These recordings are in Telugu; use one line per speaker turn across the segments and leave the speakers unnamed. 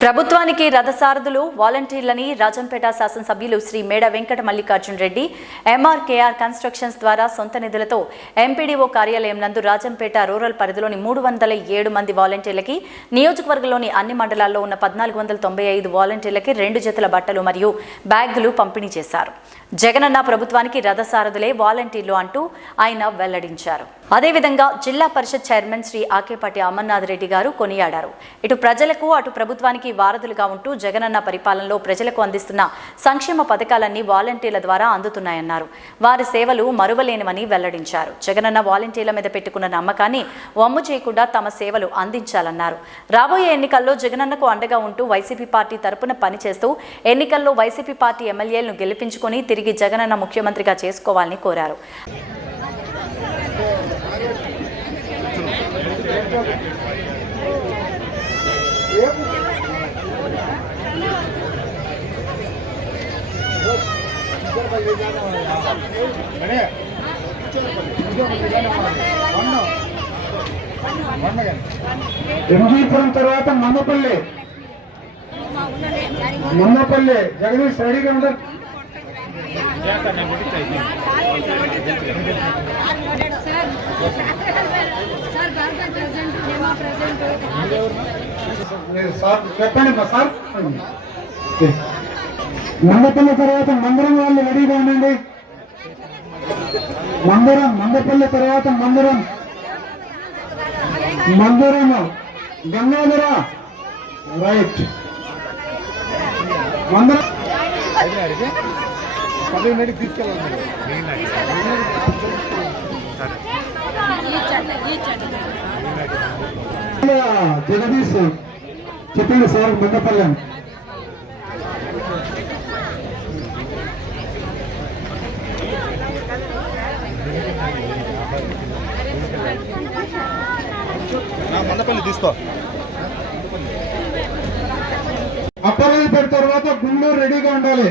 ప్రభుత్వానికి రథసారథులు వాలంటీర్లని రాజంపేట శాసనసభ్యులు శ్రీ మేడ వెంకట మల్లికార్జున్ రెడ్డి ఎంఆర్కేఆర్ కన్స్ట్రక్షన్స్ ద్వారా సొంత నిధులతో ఎంపీడీఓ కార్యాలయం నందు రాజంపేట రూరల్ పరిధిలోని మూడు వందల ఏడు మంది వాలంటీర్లకి నియోజకవర్గంలోని అన్ని మండలాల్లో ఉన్న పద్నాలుగు వందల తొంభై ఐదు వాలంటీర్లకి రెండు జతల బట్టలు మరియు బ్యాగులు పంపిణీ చేశారు. జగనన్న ప్రభుత్వానికి రథసారథులే వాలంటీర్లు అంటూ ఆయన వెల్లడించారు. అదేవిధంగా జిల్లా పరిషత్ చైర్మన్ శ్రీ ఆకేపాటి అమర్నాథ్ రెడ్డి గారు కొనియాడారు. ఇటు ప్రజలకు అటు ప్రభుత్వానికి వారధులుగా ఉంటూ జగనన్న పరిపాలనలో ప్రజలకు అందిస్తున్న సంక్షేమ పథకాలన్నీ వాలంటీర్ల ద్వారా అందుతున్నాయన్నారు. వారి సేవలు మరువలేనివని వెల్లడించారు. జగనన్న వాలంటీర్ల మీద పెట్టుకున్న నమ్మకాన్ని వమ్ము చేయకుండా తమ సేవలు అందించాలన్నారు. రాబోయే ఎన్నికల్లో జగనన్నకు అండగా ఉంటూ వైసీపీ పార్టీ తరపున పనిచేస్తూ ఎన్నికల్లో వైసీపీ పార్టీ ఎమ్మెల్యేలను గెలిపించుకొని తిరిగి జగనన్న ముఖ్యమంత్రిగా చేసుకోవాలని కోరారు.
ఎంజీపురం తర్వాత మమ్మపల్లి. మమ్మపల్లి జగదీష్ రెడీగా ఉండదు మీరు సార్ చెప్పండి మా సార్. మండపల్లి తర్వాత మందిరం వాళ్ళు రెడీగా ఉండండి మందిరం మండపల్లి తర్వాత మందిరం. మందిరం గంగాధర. రైట్. మందిరం. జగదీష్ చెప్పండి సార్ మందపల్లి.
మందపల్లి తీసుకో.
అప్పలపేట తర్వాత గుండూరు రెడీగా ఉండాలి.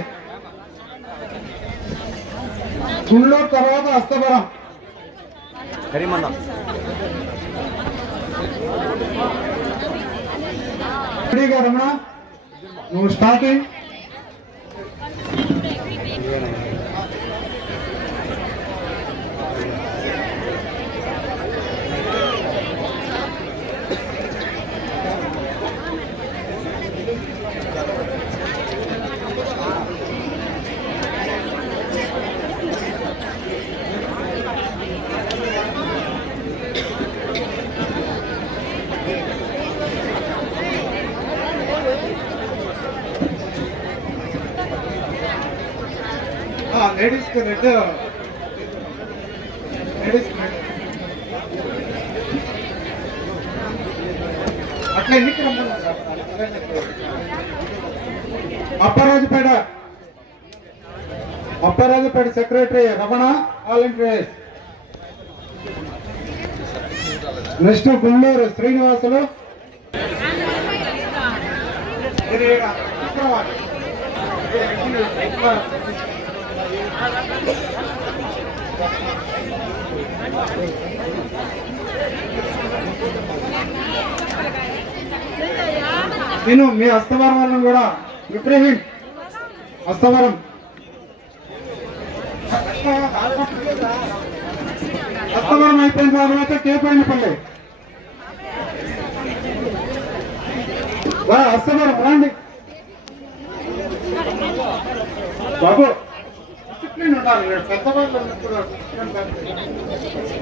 గుండూరు తర్వాత అస్తవరం.
కరీమన్నా.
రెడీగా రమణ నువ్వు స్టార్టింగ్ లేడీస్ రెడ్ లేడీస్ అట్లా ఎన్నికి Apparajupeta. Apparajupeta secretary Ramana volunteers next Gunduru Srinivasulu. ఇది నేను మీ హస్తవరం వాళ్ళని కూడా విప్రహీం హస్తవరం హస్తవరం అయిపోయిన తర్వాత కేపాయినపల్లి పల్లె. హస్తవరం రండి. బాబు డిసిప్లిన్ ఉండాలి ఇక్కడ పెద్దవాళ్ళు ఉన్నప్పుడు discipline కాదు.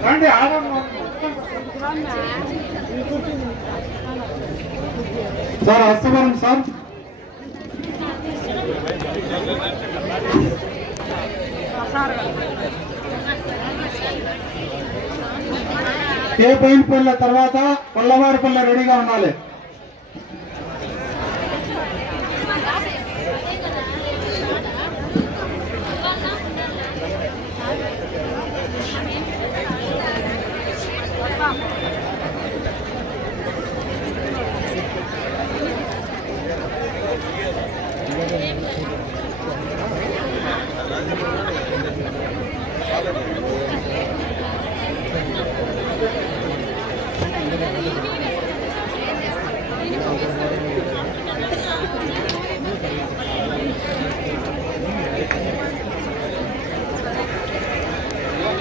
రండి ఆడవాళ్ళు సార్ హస్తవరం సార్ ఏ పైన తర్వాత పొల్లవారి పల్లె రెడీగా ఉండాలి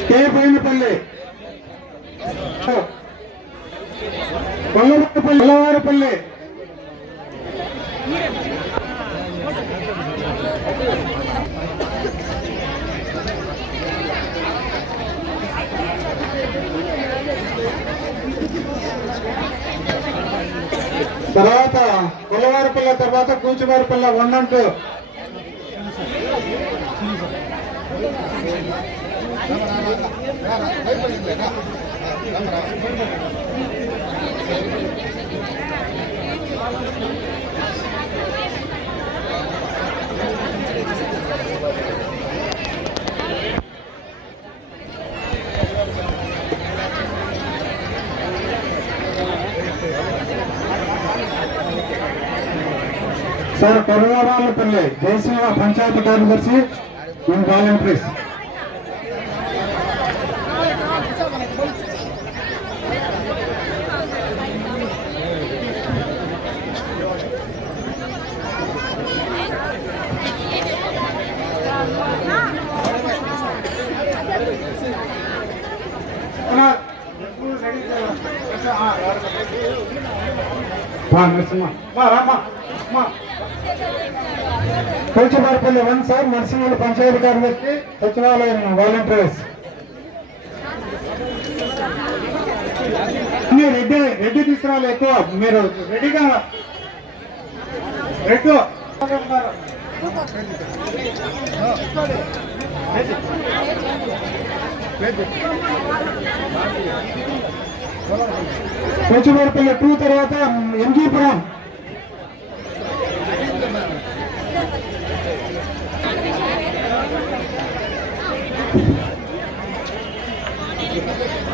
కే బోయినపల్లి కొల్లవారిపల్లి తర్వాత Kuchuvaripalli one and two. Sir Koravaralapalli Jayasimha panchayat కార్యదర్శి in volunteers Kochabarapalli one sir Narsimhulu panchayat కార్యదర్శి సచివాలయం వాలంటీర్స్. అన్ని రెడ్డి రెడ్డి తీసుకురావాలి ఎక్కువ. మీరు రెడ్డిగా రెడీగా రెడ్ కోచబారపల్లి టూ తర్వాత ఎంజీపురం